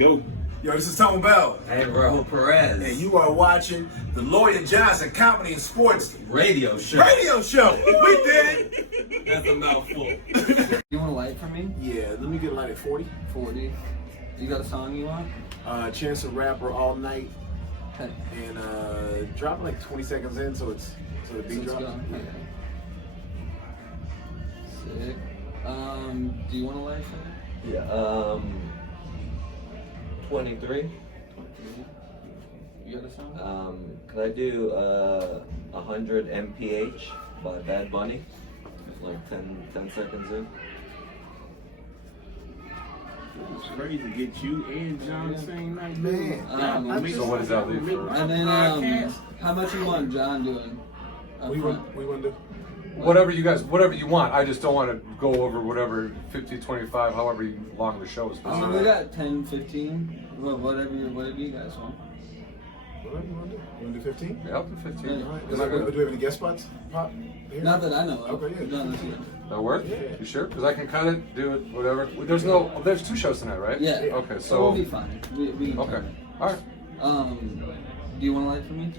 Go. Yo, this is Tone Bell. Hey, Raul Perez. And you are watching the Lawyer Johnson Comedy and Sports Radio Show. Radio Show. We did it. That's a mouthful. You want a light from me? Yeah, let me get a light at 40. 40. You got a song you want? Chance the Rapper All Night. Okay. And drop like 20 seconds in so the beat drops. Yeah. Sick. Do you want a light from me? Yeah, 23. 23. You got a song? Could I do 100 MPH by Bad Bunny? Like 10 seconds in. It's crazy to get you and John the same night. Man. So what does that leave for? And then, how much you want John doing? We want to do. Whatever you want. I just don't want to go over whatever 50, 25, however long the show is. I mean, we got 10, 15, whatever you guys want. Whatever you want to do. You want to do 15? Yeah, I'll do 15. All right. Do we have any guest spots? Pop? Here? Not that I know of. Okay, yeah. No, that's good. That work? Yeah. You sure? Because I can cut it, do it, whatever. There's 2 shows tonight, right? Yeah. Okay, We'll so. be fine. We can Okay. All right. Do you want a light from me?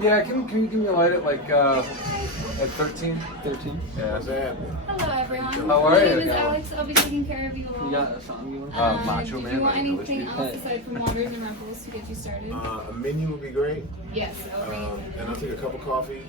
Yeah. Can you give me a light at like at 13? 13. Yeah. What's happening? Hello everyone. How are My you? name is Alex. I'll be taking care of you all. You got a song you want? Macho Did Man you by want anything English else aside from Waters and Rebels to get you started? A menu would be great. Yes, I'll bring it. And I'll take a cup of coffee.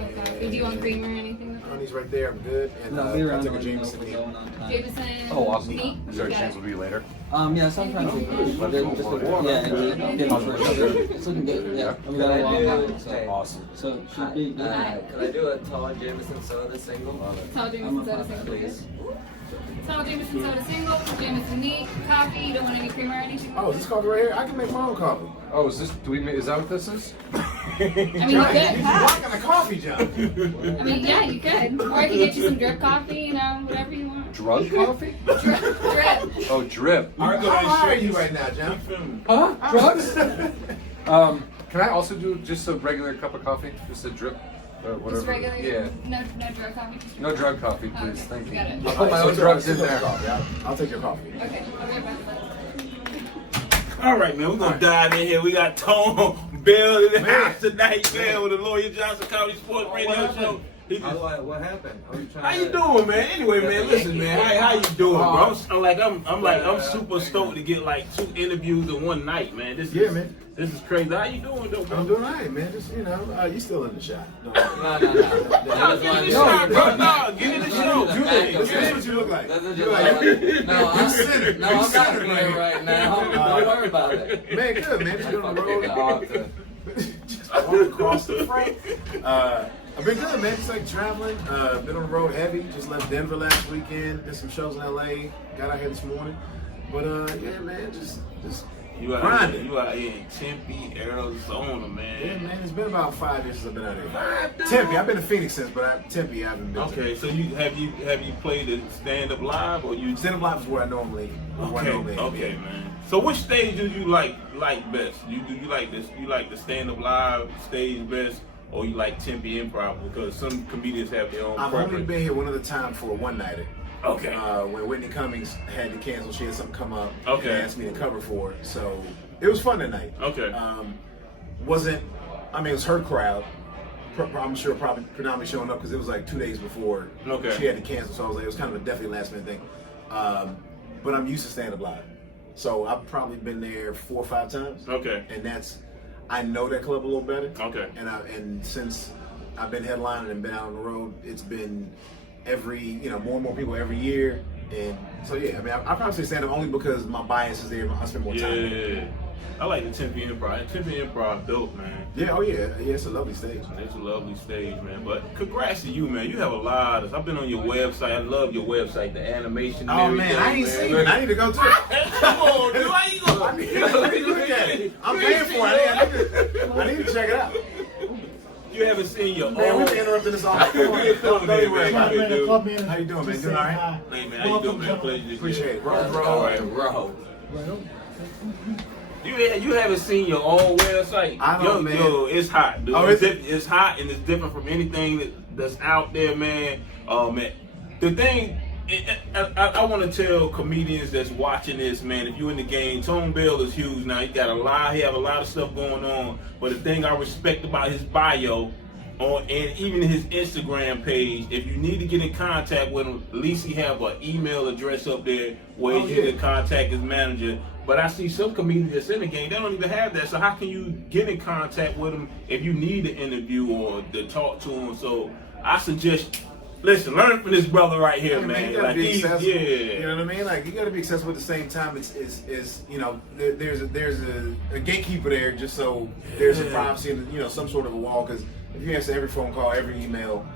Okay. Do you want creamer or anything? Honey's right there. I'm good. And No, be I'll around take a to let me know if Jameson. we're going on time. Jameson. Oh, awesome. Neat. Is there a Got chance it. we'll be later? Yeah, sometimes we do. Let's They're go just for it. yeah, and I'll get it for sure. It's looking good. Yeah, we got a long time. So, Awesome. so it should be good. Could I do a tall Jameson soda single? Tall Jameson soda single, please. Tall Jameson soda single, Jameson neat, coffee. You don't want any creamer or anything? Oh, is this coffee right here? I can make my own coffee. Oh, is that what this is? I mean, you What could. kind of coffee, John? I mean, yeah, you could. Or I can get you some drip coffee, you know, whatever you want. Drug coffee? Drip. Oh, drip. How are you right now, John? Huh? Drugs? Can I also do just a regular cup of coffee? Just a drip? Or whatever. Just regular? Yeah. No drug coffee? No drug coffee, please. Okay, Thank you. got it. I'll put my own drugs in there. I'll take your coffee. Okay, I'll be right back. All right, man. We're gonna dive in here. We got Tone Bell in the house tonight, man, with the Lawyer Johnson Comedy Sports Radio Show. What happened? How you doing, man? Anyway, man, listen, man. How you doing, bro? I'm super stoked to get like 2 interviews in one night, man. Man. This is crazy. How you doing, though, bro? I'm doing all right, man. Just, you still in the shot. No. Get in the shot, bro. No, get in the show. This is what you look like. No, I'm centered. No, I'm not here right now. Don't worry about it. Man, good, man. Just been on the road. Just walk across the front. I've been good, man. Just like traveling. Been on the road heavy. Just left Denver last weekend. Did some shows in LA. Got out here this morning. But yeah, man, just You out grinding. here in Tempe, Arizona, man. Yeah, man. It's been about 5 years since I've been out here. Tempe. I've been to Phoenix since, but Tempe I haven't been. Okay, so have you played the stand up live or you? Stand up live is where I normally. Okay, man. So which stage do you like best? You like this? You like the stand up live stage best, or you like Tempe Improv? Because some comedians have their own I've preference. only been here one other time for a one-nighter. Okay. When Whitney Cummings had to cancel, she had something come up. Okay. And asked me to cover for her. So it was fun tonight. Okay. It was her crowd. I'm sure probably predominantly showing up because it was like 2 days before she had to cancel. So I was like, it was kind of a definitely last minute thing. But I'm used to stand up live. So I've probably been there 4 or 5 times. Okay. And I know that club a little better. Okay. And since I've been headlining and been out on the road, it's been more and more people every year. And so yeah, I mean, I probably say stand up only because my bias is there. I spend more time there. Yeah. I like the Tempe Improv. Tempe Improv dope, man. Yeah, oh yeah, it's a lovely stage. It's a lovely stage, man. But congrats to you, man. You have a lot of. I've been on your website. I love your website, the animation. And everything, I ain't seen it. I need to go to it. Come on, dude. How you going? I need to look at it. I'm paying for it. I need to check it out. You haven't seen your Man, own. we've been interrupting this all. Come on, don't worry about it, dude. How you doing, man? Doing all right? Hey, man, how you doing, man? Pleasure to Appreciate it. All right, Bro. You haven't seen your own website? I know, man. Yo, it's hot, dude. Oh, It's hot and it's different from anything that's out there, man. Man, the thing I want to tell comedians that's watching this, man, if you're in the game, Tone Bell is huge now. He have a lot of stuff going on. But the thing I respect about his bio and even his Instagram page, if you need to get in contact with him, at least he have an email address up there where you can contact his manager. But I see some comedians that's in the game, they don't even have that. So how can you get in contact with him if you need an interview or to talk to him? So I suggest, listen, learn from this brother right here, man. You gotta be accessible. Yeah. You know what I mean? Like, you gotta be accessible at the same time. It's you know, there's a gatekeeper there, just so there's a privacy and, you know, some sort of a wall. Because if you answer every phone call, every email,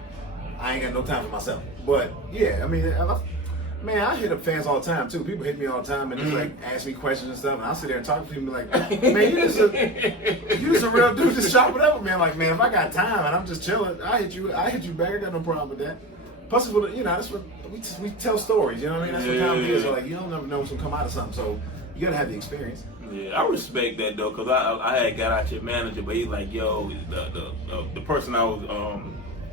I ain't got no time for myself. But yeah, I mean, man, I hit up fans all the time too. People hit me all the time and just like ask me questions and stuff, and I sit there and talk to people like, man, you just a real dude just chopping up with me. I'm like, man, if I got time and I'm just chilling, I hit you back. I got no problem with that. Plus, you know, that's what we tell stories. You know what I mean? That's what comedy is. So, like, you don't never know what's gonna come out of something. So you gotta have the experience. Yeah, I respect that though, cause I had got out your manager, but he's like, yo, the person I was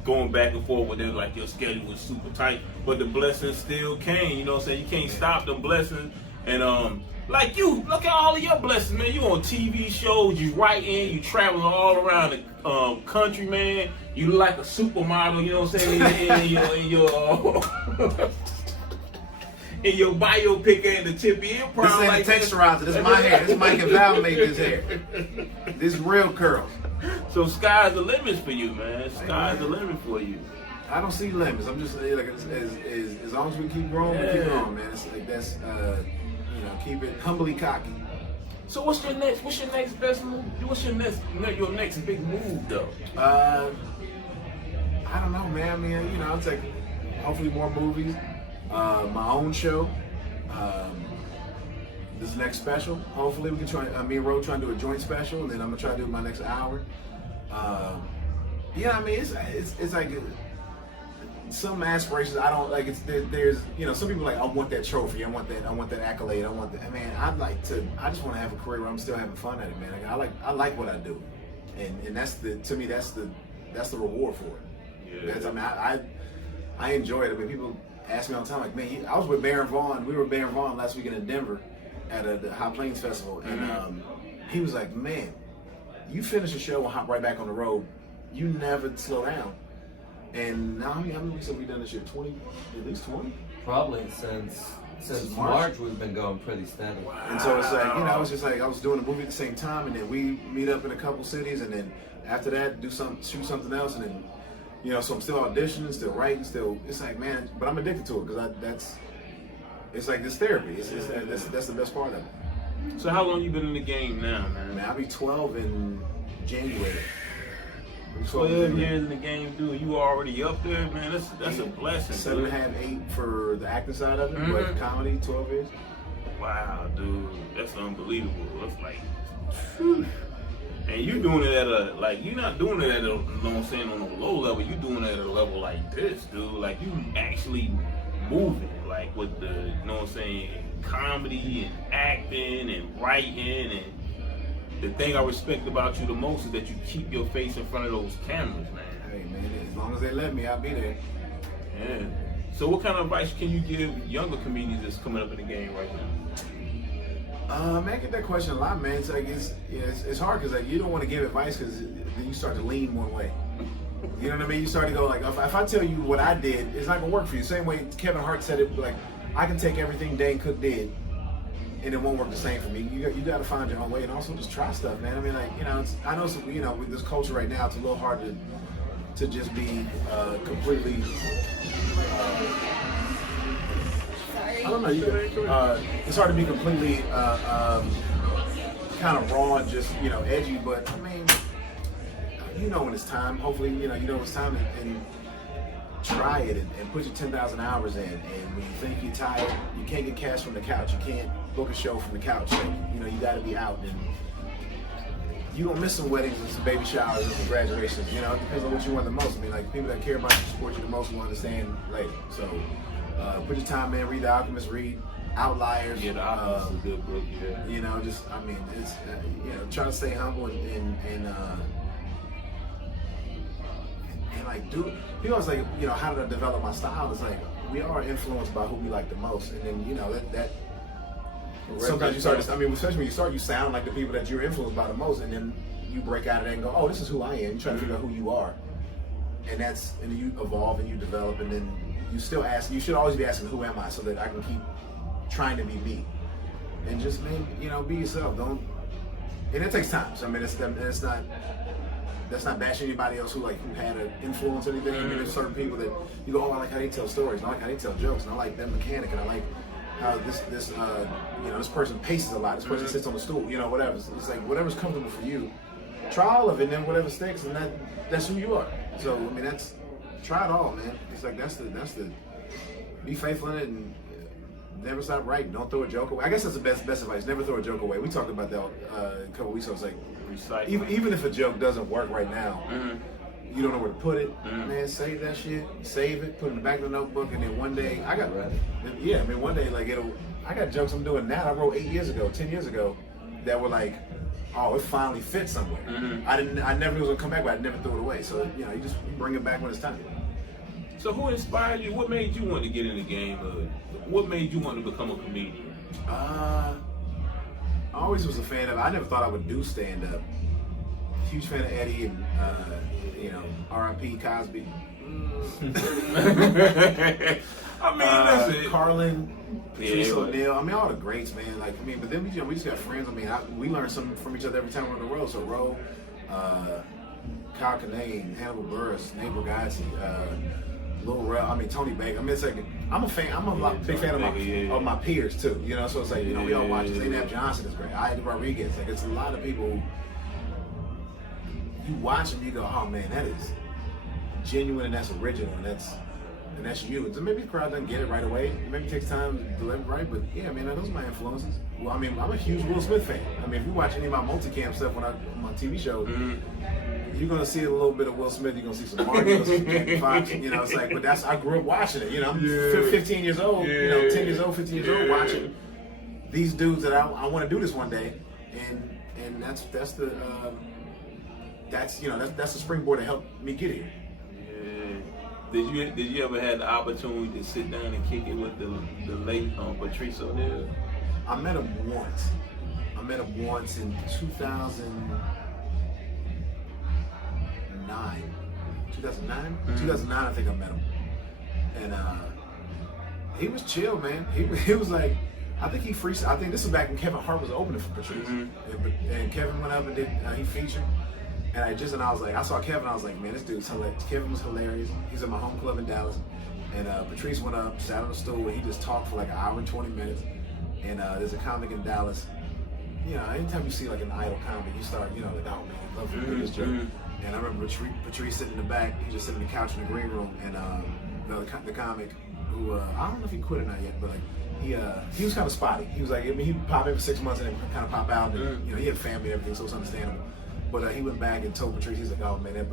going back and forth with them, like your schedule was super tight, but the blessings still came. You know what I'm saying? You can't stop the blessings. And like you, look at all of your blessings, man. You on TV shows, you writing, you traveling all around the country, man. You like a supermodel, you know what I'm saying? In your biopic at the Tippy Improv. This ain't like a texturizer. This is my hair. This Mike and Val made this hair. This real curls. So sky's the limit for you, man. Sky's the limit for you. I don't see limits. I'm just like, as long as we keep growing, we keep growing, man. It's like that's you know, keep it humbly cocky. So what's your next best move? What's your next big move though? I don't know, man. I mean, you know, it's like hopefully more movies, my own show, this next special. Hopefully we can try. Me and Ro trying to do a joint special, and then I'm gonna try to do my next hour. Yeah, I mean, it's like some aspirations. I don't like. There's you know, some people are like, I want that trophy. I want that accolade. I want that. I mean, I just want to have a career where I'm still having fun at it, man. Like, I like what I do, and that's to me that's the reward for it. Yeah. That's, I mean, I enjoy it. I mean, people ask me all the time, like, man, I was with Baron Vaughn. We were with Baron Vaughn last weekend in Denver at the High Plains Festival, and he was like, man, you finish a show and hop right back on the road. You never slow down. And now, how many weeks have we done this year? 20? At least 20? Probably since March we've been going pretty steady. Wow. And so it's like, you know, it's just like I was doing a movie at the same time, and then we meet up in a couple cities, and then after that shoot something else, and then, you know, so I'm still auditioning, still writing, it's like, man, but I'm addicted to it because it's like this therapy. That's the best part of it. So how long you been in the game now, man? Man, I'll be 12 in January. 12 years in the game, dude. You already up there, man. That's a blessing. 7.5, 8 for the acting side of it, but comedy, 12 years. Wow, dude, that's unbelievable. That's like, whew. And you doing it you're not doing it at a, you know what I'm saying, on a low level. You doing it at a level like this, dude. Like, you actually moving, like, with the, you know what I'm saying, comedy and acting and writing. And the thing I respect about you the most is that you keep your face in front of those cameras, man. Hey, man, as long as they let me, I'll be there. Yeah. So what kind of advice can you give younger comedians that's coming up in the game right now? Man, I get that question a lot, man. It's like it's hard because like you don't want to give advice because then you start to lean one way. You know what I mean? You start to go like, if I tell you what I did, it's not gonna work for you. Same way Kevin Hart said it, like, I can take everything Dane Cook did, and it won't work the same for me. You got to find your own way, and also just try stuff, man. I mean, like, you know, I know some, you know, with this culture right now, it's a little hard to just be completely. I don't know. It's hard to be completely kind of raw and just, you know, edgy. But I mean, you know when it's time. Hopefully, you know it's time, and try it and put your 10,000 hours in. And when you think you're tired, you can't get cash from the couch. You can't book a show from the couch. So, you know, you got to be out, and you don't miss some weddings and some baby showers and some graduations. You know, it depends on what you want the most. I mean, like, people that care about you, support you the most will understand later. So. Put your time in, read The Alchemist, read Outliers. Yeah, The Alchemist is a good book, yeah. You know, just, I mean, it's, you know, try to stay humble and like, do, people always like, you know, how did I develop my style? It's like, we are influenced by who we like the most, and then that sometimes you start. I mean, especially when you start, you sound like the people that you're influenced by the most, and then you break out of that and go, oh, this is who I am. You try to figure out who you are, and then you evolve and you develop, and then you still ask. You should always be asking, who am I, so that I can keep trying to be me, and just be yourself. Don't. And it takes time. So I mean, it's not. That's not bashing anybody else who had an influence or anything. I mean, there's certain people that you go, oh, I like how they tell stories, and I like how they tell jokes, and I like that mechanic, and I like how this person paces a lot. This person sits on the stool, whatever. It's like whatever's comfortable for you. Try all of it, and then whatever sticks, and that's who you are. So I mean, try it all, man. It's like that's the be faithful in it and never stop writing. Don't throw a joke away. I guess that's the best advice. Never throw a joke away. We talked about that a couple weeks ago. It's like even if a joke doesn't work right now, you don't know where to put it. Man, save that shit. Save it. Put it in the back of the notebook, and then one day I got one day I got jokes I'm doing now I wrote 8 years ago, 10 years ago that were like, oh, it finally fits somewhere. I never knew it was gonna come back, but I never threw it away. So you bring it back when it's time. So who inspired you? What made you want to get in the game? What made you want to become a comedian? I always was a fan of. I never thought I would do stand up. Huge fan of Eddie and R.I.P. Cosby. I mean, that's it. Carlin, Patrice O'Neal. I mean, all the greats, man. But then we just got friends. I mean, we learn something from each other every time we're on the road. So Ro, Kyle Kinane, Hannibal Buress, Nate Bargatze, Lil Rel. I mean, Tony Baker. I mean, it's like I'm a fan. I'm a big fan of my peers too. So it's like we all watch. Zainab Johnson is great. Ida Rodriguez. Like it's a lot of people who you watch and you go, oh man, that is genuine and that's original and that's you. So maybe the crowd doesn't get it right away. Maybe it takes time to deliver right, but yeah, man, those are my influences. Well, I mean, I'm a huge Will Smith fan. I mean, if you watch any of my multicam stuff when I'm on TV shows, you're gonna see a little bit of Will Smith. You're gonna see some Marty, you're gonna see some Jamie Foxx. It's like, but I grew up watching it. I'm 15 years old. 10 years old, 15 years old, watching these dudes that I want to do this one day, and that's the springboard to help me get here. Did you ever have the opportunity to sit down and kick it with the late Patrice O'Neal? I met him once. In 2009. 2009, I think I met him. And he was chill, man. He was like, I think he freestyle. I think this was back when Kevin Hart was opening for Patrice. And Kevin went up and did he featured. And I was like, I saw Kevin, I was like, man, this dude's hilarious. Kevin was hilarious. He's at my home club in Dallas. And Patrice went up, sat on the stool, and he just talked for like an hour and 20 minutes. And there's a comic in Dallas. Anytime you see like an idol comic, you start, like, oh man, I love to do this joke. And I remember Patrice sitting in the back, he just sitting on the couch in the green room, and the comic who, I don't know if he quit or not yet, but like, he was kind of spotty. He was like, he'd pop in for 6 months and then kind of pop out, and he had family and everything, so it's understandable. But he went back and told Patrice, he's like, oh man, that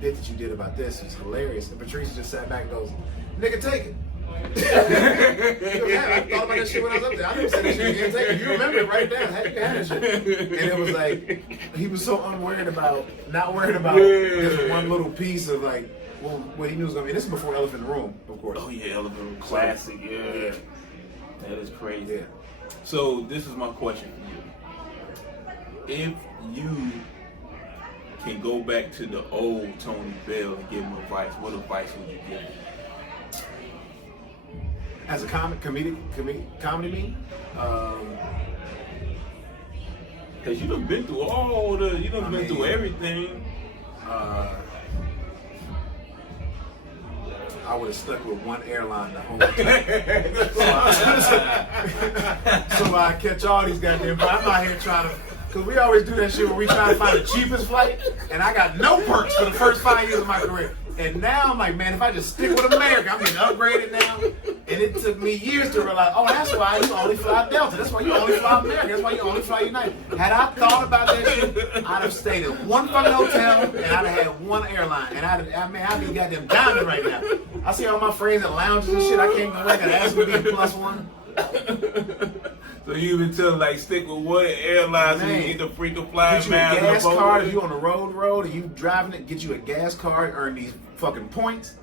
bit that you did about this is hilarious. And Patrice just sat back and goes, nigga, take it. He goes, yeah, I thought about that shit when I was up there. I never said that shit again. Take it. You remember it right there. How you can have that shit? And it was like, he was so not worried about this one little piece of like, what he knew was going to be. This is before Elephant in the Room, of course. Oh yeah, Elephant in the Room. Classic, yeah. That is crazy. Yeah. So this is my question for you. If you can go back to the old Tony Bell and give him advice, what advice would you give him? As a comedy mean? Because you done been through been through everything. I would have stuck with one airline the whole time. So I catch all these goddamn. I'm out here trying to. Because we always do that shit where we try to find the cheapest flight, and I got no perks for the first 5 years of my career. And now I'm like, man, if I just stick with America, I'm getting upgraded now. And it took me years to realize, oh, that's why you only fly Delta. That's why you only fly America. That's why you only fly United. Had I thought about that shit, I'd have stayed at one fucking hotel, and I'd have had one airline. And I'd be goddamn diamond right now. I see all my friends at lounges and shit. I can't go back and ask me to be a +1. So you even tell like stick with one airline so you get the freaking flying miles. Get you a gas card if you on the road, and you driving it. Get you a gas card, earn these fucking points,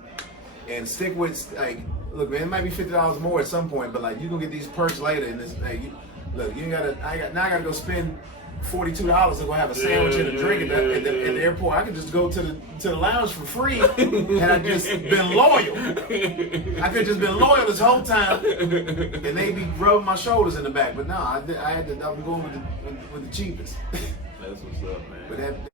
and stick with like look, man, it might be $50 more at some point, but like you gonna get these perks later. And this, hey, look, you ain't gotta. Now I gotta go spend $42 to go have a sandwich and a drink at the airport. I could just go to the lounge for free, and I just been loyal. I could just been loyal this whole time, and they be rubbing my shoulders in the back. But no, I'm going with the cheapest. That's what's up, man. But